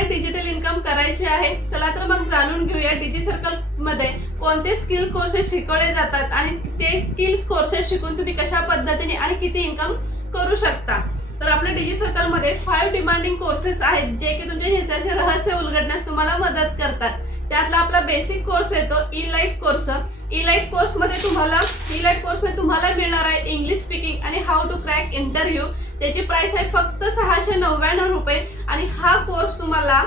आहे digital income करायची आहे। चला तर मग जाणून घेऊया डिजी सर्कल मध्ये कोणते स्किल कोर्सेस शिकवले जातात आणि ते स्किल्स कोर्सेस शिकून तुम्ही कशा पद्धतीने आणि किती इन्कम करू शकता। तर आपल्या डिजी सर्कल मध्ये 5 डिमांडिंग कोर्सेस आहेत जे की तुमच्या यशाचे रहस्य उलगडण्यास तुम्हाला मदत करतात। त्यातला आपला बेसिक कोर्स येतो इलाइट कोर्स। इलाइट कोर्स मध्ये तुम्हाला मिळणार आहे इंग्लिश स्पीकिंग आणि हाऊ टू क्रॅक इंटरव्ह्यू। त्याची प्राइस आहे फक्त 699 रुपये आणि हा कोर्स तुम्हाला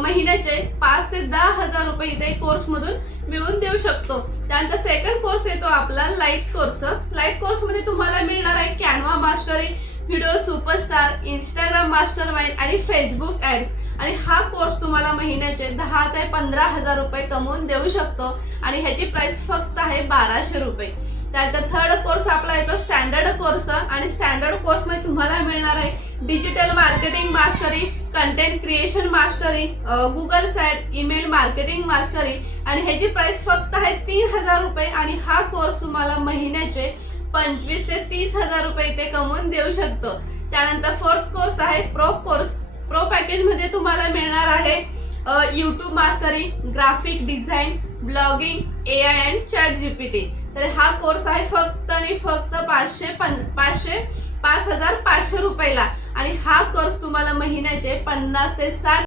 महिन्याचे 5 ते 10,000 रुपये इथे कोर्स मधून मिळवून देऊ शकतो। त्यानंतर सेकंड कोर्स येतो आपला लाईट कोर्स। लाईट कोर्स मध्ये तुम्हाला मिळणार आहे Canva mastery, video superstar, Instagram mastermind आणि फेसबुक ऍड्स। आणि हा कोर्स तुम्हाला महिन्याचे 10 ते 15,000 रुपये कमवून देऊ शकतो आणि ह्याची प्राइस फक्त आहे 1200 रुपये। त्यानंतर थर्ड कोर्स आपला येतो स्टँडर्ड कोर्स आणि स्टँडर्ड कोर्स मध्ये तुम्हाला मिळणार आहे digital marketing mastery, content creation mastery, Google सॅट, ईमेल मार्केटिंग मास्टरी आणि ह्याची प्राइस फक्त आहे 3000 रुपये आणि हा कोर्स तुम्हाला महिन्याचे 25 ते 30,000 रुपये इथे कमवून देऊ शकतो। त्यानंतर फोर्थ कोर्स आहे प्रो कोर्स। प्रो पॅकेज मध्ये तुम्हाला मिळणार आहे YouTube mastery, graphic design, blogging, AI and chat GPT। तर हा कोर्स आहे फक्त आणि फक्त 5,500 रुपयाला आणि हा कोर्स तुम्हाला महिन्याचे 50 ते 60